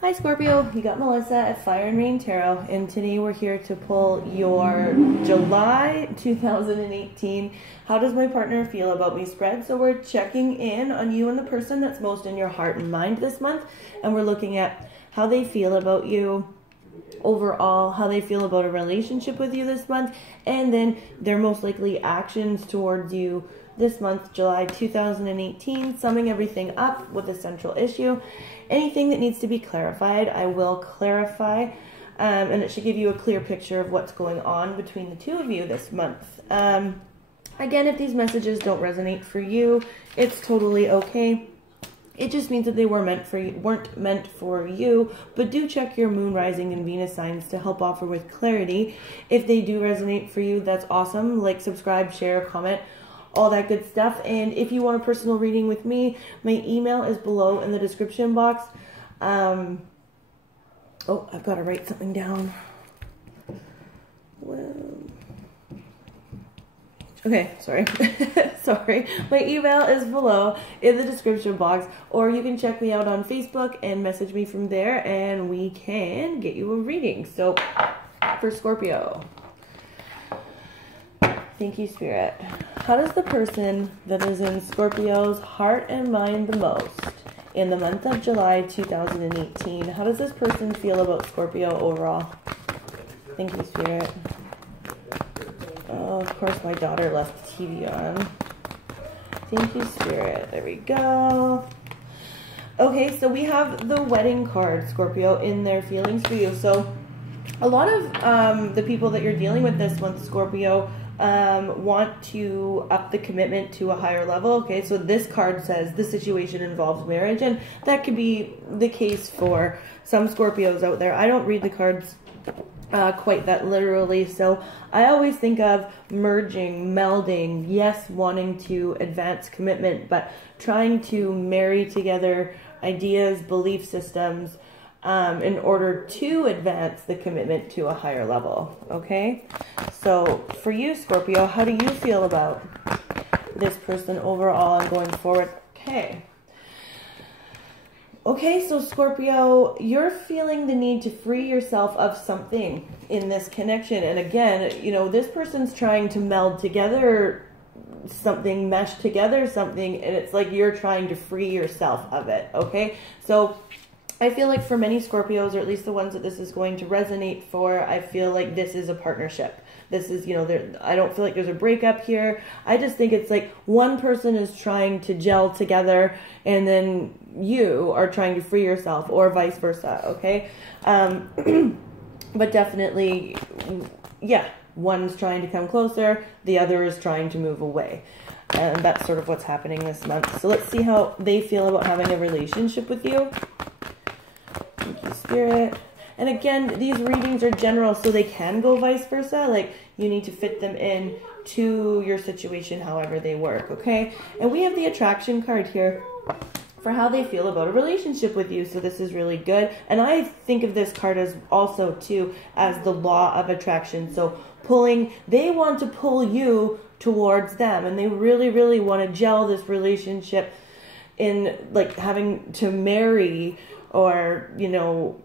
Hi Scorpio, you got Melissa at Fire and Rain Tarot, and today we're here to pull your July 2018 How Does My Partner Feel About Me spread. So we're checking in on you and the person that's most in your heart and mind this month, and we're looking at how they feel about you overall, how they feel about a relationship with you this month, and then their most likely actions towards you this month, July 2018, summing everything up with a central issue. Anything that needs to be clarified, I will clarify, and it should give you a clear picture of what's going on between the two of you this month. Again, if these messages don't resonate for you, it's totally okay. It just means that they weren't meant for you, but do check your moon, rising, and Venus signs to help offer with clarity. If they do resonate for you, that's awesome. Like, subscribe, share, comment, all that good stuff. And if you want a personal reading with me, my email is below in the description box. Oh, I've got to write something down. Well, okay, sorry. Sorry. My email is below in the description box, or you can check me out on Facebook and message me from there, and we can get you a reading. So, for Scorpio, thank you, Spirit. How does the person that is in Scorpio's heart and mind the most in the month of July 2018, how does this person feel about Scorpio overall? Thank you, Spirit. Oh, of course, my daughter left the TV on. Thank you, Spirit. There we go. Okay, so we have the wedding card, Scorpio, in their feelings for you. So a lot of the people that you're dealing with this month, Scorpio, want to up the commitment to a higher level. Okay, so this card says the situation involves marriage, and that could be the case for some Scorpios out there. I don't read the cards quite that literally, so I always think of merging, melding, yes, wanting to advance commitment, but trying to marry together ideas, belief systems, in order to advance the commitment to a higher level. Okay, so for you, Scorpio, how do you feel about this person overall and going forward? Okay, so Scorpio, you're feeling the need to free yourself of something in this connection. And again, you know, this person's trying to meld together something, mesh together something, and it's like you're trying to free yourself of it, okay? So I feel like for many Scorpios, or at least the ones that this is going to resonate for, I feel like this is a partnership. This is, you know, I don't feel like there's a breakup here. I just think it's like one person is trying to gel together, and then you are trying to free yourself, or vice versa, okay? But definitely, yeah, one's trying to come closer, the other is trying to move away. And that's sort of what's happening this month. So let's see how they feel about having a relationship with you. Thank you, Spirit. And again, these readings are general, so they can go vice versa. Like, you need to fit them in to your situation however they work, okay? And we have the attraction card here for how they feel about a relationship with you. So this is really good. And I think of this card as also, too, as the law of attraction. So they want to pull you towards them, and they really, really want to gel this relationship in, like, having to marry or, you know,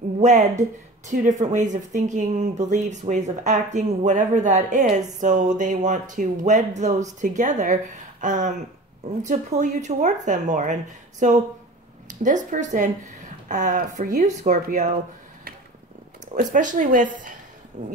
wed two different ways of thinking, beliefs, ways of acting, whatever that is. So they want to wed those together to pull you towards them more. And so this person, for you, Scorpio, especially with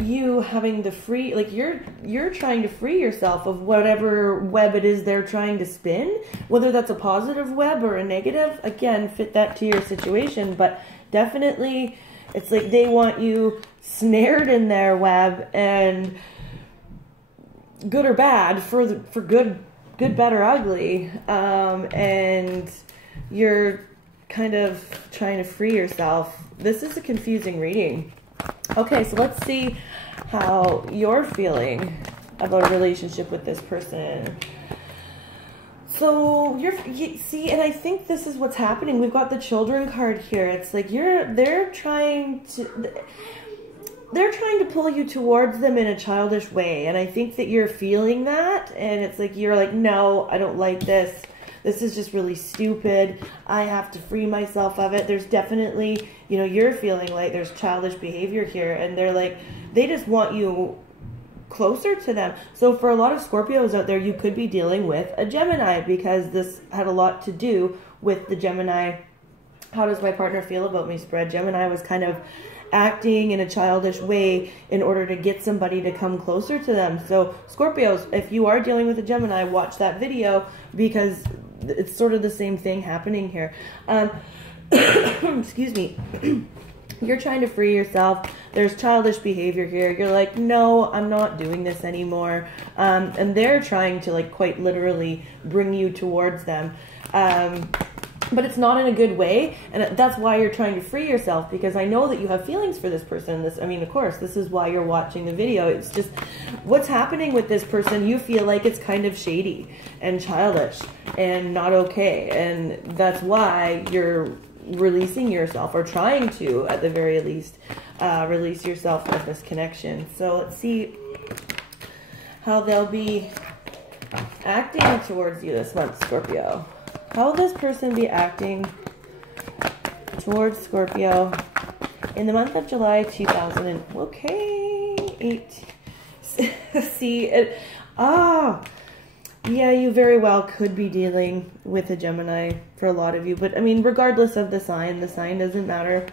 you having the free, like, you're trying to free yourself of whatever web it is they're trying to spin, whether that's a positive web or a negative. Again, fit that to your situation, but definitely it's like they want you snared in their web, and good or bad, for good, bad, or ugly, and you're kind of trying to free yourself. This is a confusing reading. Okay, so let's see how you're feeling about a relationship with this person. So see, and I think this is what's happening. We've got the children card here. It's like they're trying to pull you towards them in a childish way, and I think that you're feeling that, and it's like you're like, no, I don't like this. this is just really stupid. I have to free myself of it. There's definitely, you know, you're feeling like there's childish behavior here, and they're like, they just want you closer to them. So for a lot of Scorpios out there, you could be dealing with a Gemini, because this had a lot to do with the Gemini. How does my partner feel about me spread? Gemini was kind of acting in a childish way in order to get somebody to come closer to them. So Scorpios, if you are dealing with a Gemini, watch that video, because it's sort of the same thing happening here. Excuse me. You're trying to free yourself. There's childish behavior here. You're like, no, I'm not doing this anymore. And they're trying to, like, quite literally bring you towards them. But it's not in a good way. And that's why you're trying to free yourself, because I know that you have feelings for this person. This, I mean, of course, this is why you're watching the video. It's just what's happening with this person. You feel like it's kind of shady and childish and not okay. And that's why you're releasing yourself, or trying to, at the very least, release yourself from this connection. So let's see how they'll be acting towards you this month, Scorpio. How will this person be acting towards Scorpio in the month of July 2000? Okay, 8. See it. Yeah, you very well could be dealing with a Gemini for a lot of you. But, I mean, regardless of the sign doesn't matter.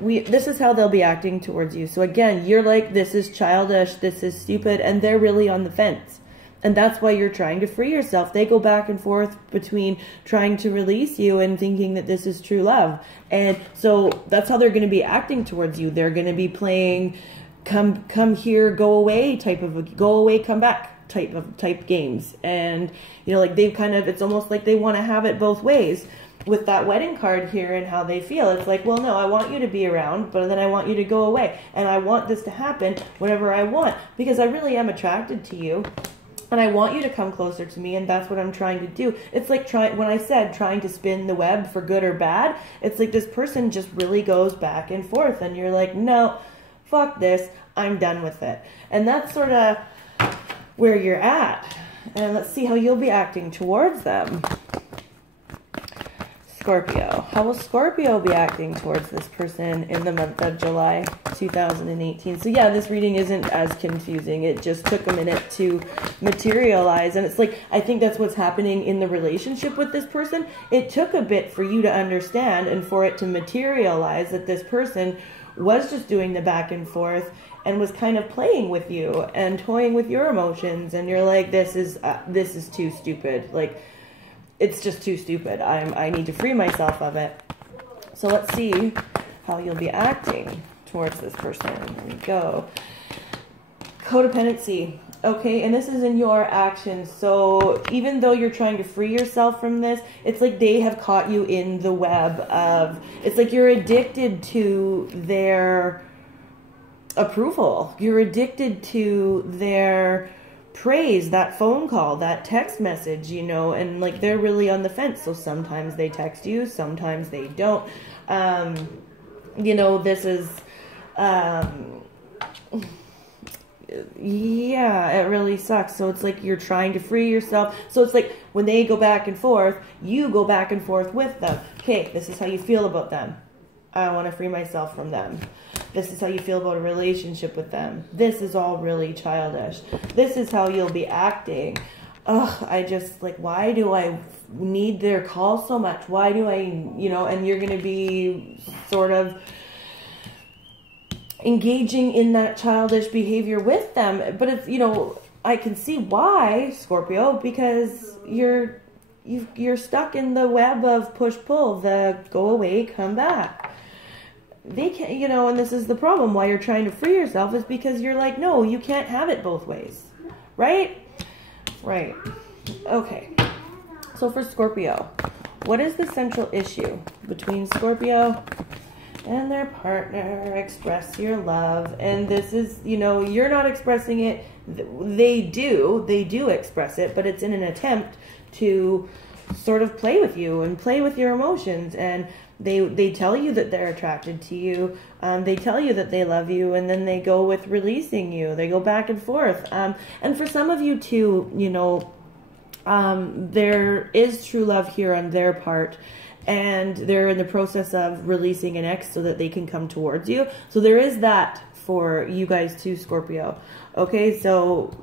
This is how they'll be acting towards you. So, again, you're like, this is childish, this is stupid, and they're really on the fence. And that's why you're trying to free yourself. They go back and forth between trying to release you and thinking that this is true love. And so that's how they're going to be acting towards you. They're going to be playing come here, go away type of, go away, come back type games. And, you know, like they've kind of, it's almost like they want to have it both ways with that wedding card here and how they feel. It's like, well, no, I want you to be around, but then I want you to go away. And I want this to happen whenever I want, because I really am attracted to you. And I want you to come closer to me, and that's what I'm trying to do. It's like when I said trying to spin the web for good or bad, it's like this person just really goes back and forth, and you're like, no, fuck this, I'm done with it. And that's sort of where you're at. And let's see how you'll be acting towards them. Scorpio. How will Scorpio be acting towards this person in the month of July 2018? So yeah, this reading isn't as confusing. It just took a minute to materialize. And it's like, I think that's what's happening in the relationship with this person. It took a bit for you to understand and for it to materialize that this person was just doing the back and forth and was kind of playing with you and toying with your emotions. And you're like, this is too stupid. Like, it's just too stupid. I need to free myself of it. So let's see how you'll be acting towards this person. There we go. Codependency. Okay, and this is in your actions. So even though you're trying to free yourself from this, it's like they have caught you in the web of, it's like you're addicted to their approval. You're addicted to their praise, that phone call, that text message, you know, and like they're really on the fence. So sometimes they text you, sometimes they don't. You know, this is, yeah, it really sucks. So it's like you're trying to free yourself. So it's like when they go back and forth, you go back and forth with them. Okay, this is how you feel about them. I want to free myself from them. This is how you feel about a relationship with them. This is all really childish. This is how you'll be acting. Ugh, I just, like, why do I need their call so much? Why do I, you know, and you're going to be sort of engaging in that childish behavior with them. But it's, you know, I can see why, Scorpio, because you're stuck in the web of push-pull, the go away, come back. They can't, you know, and this is the problem. Why you're trying to free yourself is because you're like, no, you can't have it both ways. Right? Right. Okay. So for Scorpio, what is the central issue between Scorpio and their partner? Express your love. And this is, you know, you're not expressing it. They do express it, but it's in an attempt to sort of play with you and play with your emotions. And they tell you that they're attracted to you. They tell you that they love you, and then they go with releasing you. They go back and forth. And for some of you too, you know, There is true love here on their part, and they're in the process of releasing an ex so that they can come towards you. So there is that for you guys too, Scorpio. Okay, so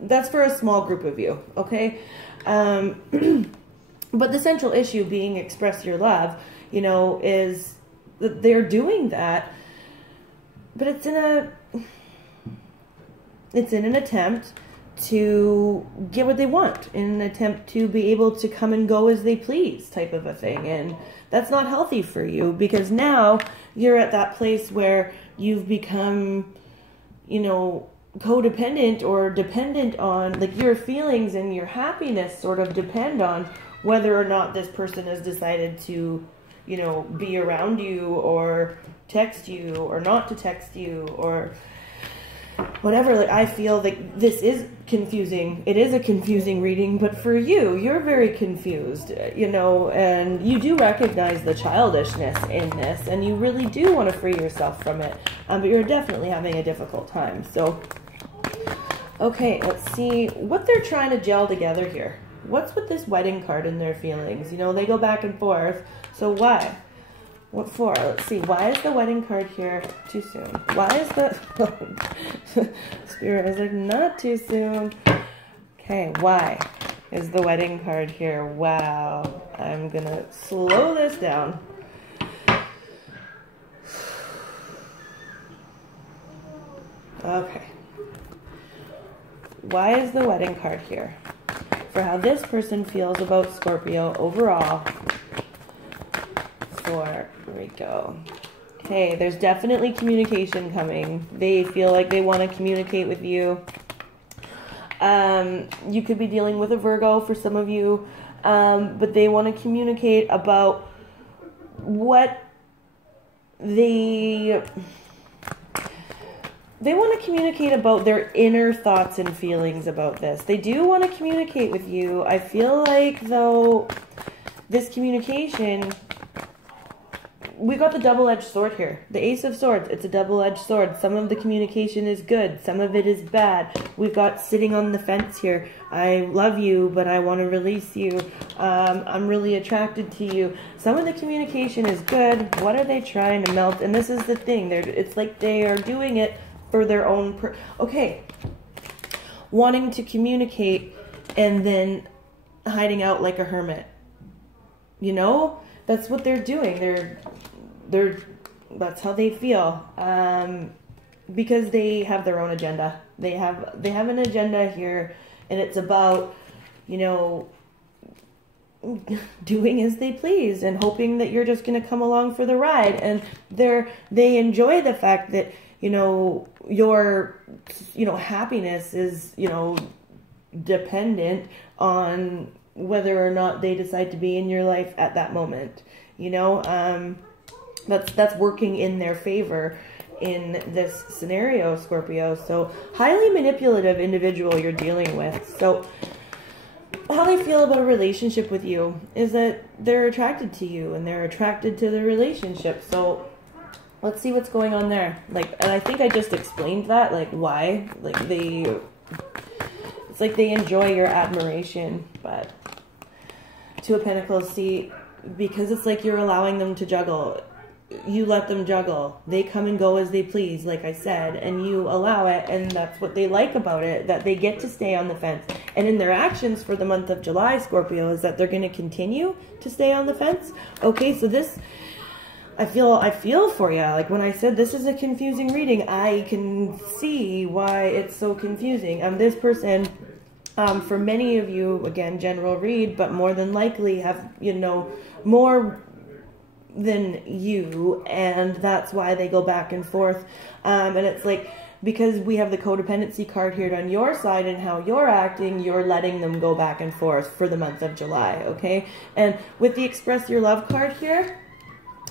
that's for a small group of you, okay? But the central issue being express your love, you know, is that they're doing that, but it's in an attempt to get what they want, in an attempt to be able to come and go as they please type of a thing. And that's not healthy for you, because now you're at that place where you've become, you know, codependent or dependent on, like, your feelings and your happiness sort of depend on whether or not this person has decided to, you know, be around you or text you or not to text you or whatever. Like, I feel like this is confusing. It is a confusing reading, but for you, you're very confused, you know, and you do recognize the childishness in this, and you really do want to free yourself from it, but you're definitely having a difficult time. So, okay, let's see what they're trying to gel together here. What's with this wedding card and their feelings? You know, they go back and forth. So why? What for? Let's see. Why is the wedding card here too soon? Why is the... Spirit is like, not too soon. Okay, why is the wedding card here? Wow. I'm going to slow this down. Okay. Why is the wedding card here? For how this person feels about Scorpio overall. Here we go. Okay, there's definitely communication coming. They feel like they want to communicate with you. You could be dealing with a Virgo for some of you, but they want to communicate about what they want to communicate about their inner thoughts and feelings about this. They do want to communicate with you. I feel like, though, this communication... We got the double-edged sword here. The Ace of Swords, it's a double-edged sword. Some of the communication is good. Some of it is bad. We've got sitting on the fence here. I love you, but I want to release you. I'm really attracted to you. Some of the communication is good. What are they trying to melt? And this is the thing. It's like they are doing it for their own... Okay. Wanting to communicate and then hiding out like a hermit. You know? That's what they're doing. That's how they feel, because they have their own agenda. They have an agenda here, and it's about, you know, doing as they please and hoping that you're just going to come along for the ride. And they enjoy the fact that, you know, your, you know, happiness is, you know, dependent on whether or not they decide to be in your life at that moment. You know, that's working in their favor in this scenario, Scorpio. So, highly manipulative individual you're dealing with. So, how they feel about a relationship with you is that they're attracted to you and they're attracted to the relationship. So, let's see what's going on there. Like, and I think I just explained that, like, why. Like, it's like they enjoy your admiration, but Two of Pentacles, see, because it's like you're allowing them to juggle. You let them juggle. They come and go as they please, like I said, and you allow it, and that's what they like about it, that they get to stay on the fence. And in their actions for the month of July, Scorpio, is that they're going to continue to stay on the fence. Okay, so this, I feel for you. Like when I said this is a confusing reading, I can see why it's so confusing. This person... for many of you, again, general read, but more than likely have, you know, more than you, and that's why they go back and forth. And it's like, because we have the codependency card here on your side and how you're acting, you're letting them go back and forth for the month of July, okay? And with the express your love card here,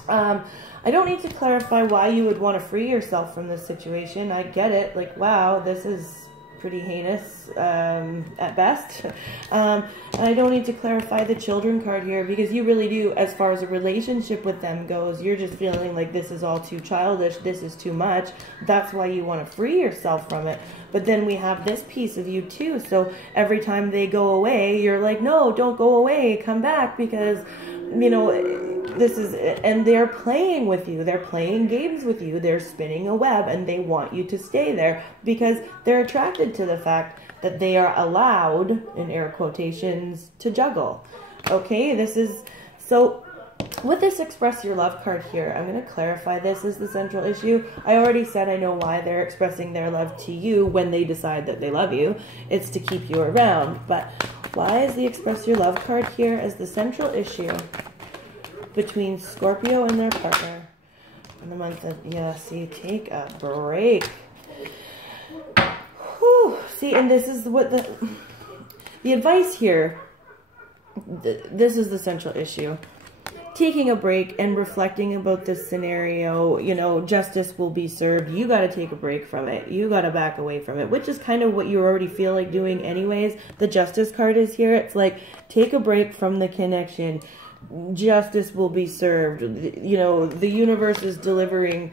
I don't need to clarify why you would want to free yourself from this situation. I get it. Like, wow, this is pretty heinous at best. And I don't need to clarify the children card here, because you really do, as far as a relationship with them goes, you're just feeling like this is all too childish, this is too much. That's why you want to free yourself from it. But then we have this piece of you too. So every time they go away, you're like, no, don't go away, come back, because, you know, this is, and they're playing with you, they're playing games with you, they're spinning a web, and they want you to stay there because they're attracted to the fact that they are allowed, in air quotations, to juggle. Okay, this is, so with this express your love card here, I'm going to clarify this as the central issue. I already said I know why they're expressing their love to you when they decide that they love you. It's to keep you around. But why is the express your love card here as the central issue between Scorpio and their partner in the month of, yeah, see, take a break. Whew. See, and this is what the advice here, this is the central issue. Taking a break and reflecting about this scenario, you know, justice will be served. You got to take a break from it. You got to back away from it, which is kind of what you already feel like doing anyways. The justice card is here. It's like, take a break from the connection. Justice will be served. You know, the universe is delivering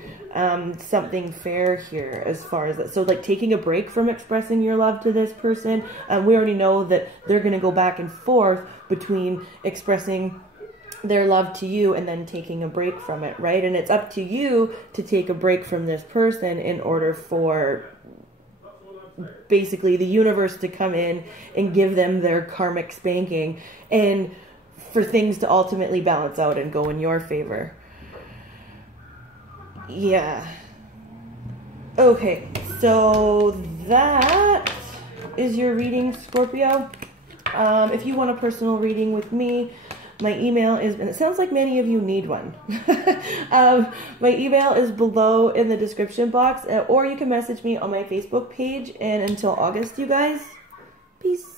something fair here as far as that. So like taking a break from expressing your love to this person. We already know that they're going to go back and forth between expressing their love to you and then taking a break from it, right? And it's up to you to take a break from this person in order for basically the universe to come in and give them their karmic spanking and for things to ultimately balance out and go in your favor. Yeah. Okay, so that is your reading, Scorpio. If you want a personal reading with me, my email is, and it sounds like many of you need one. My email is below in the description box, or you can message me on my Facebook page. And until August, you guys, peace.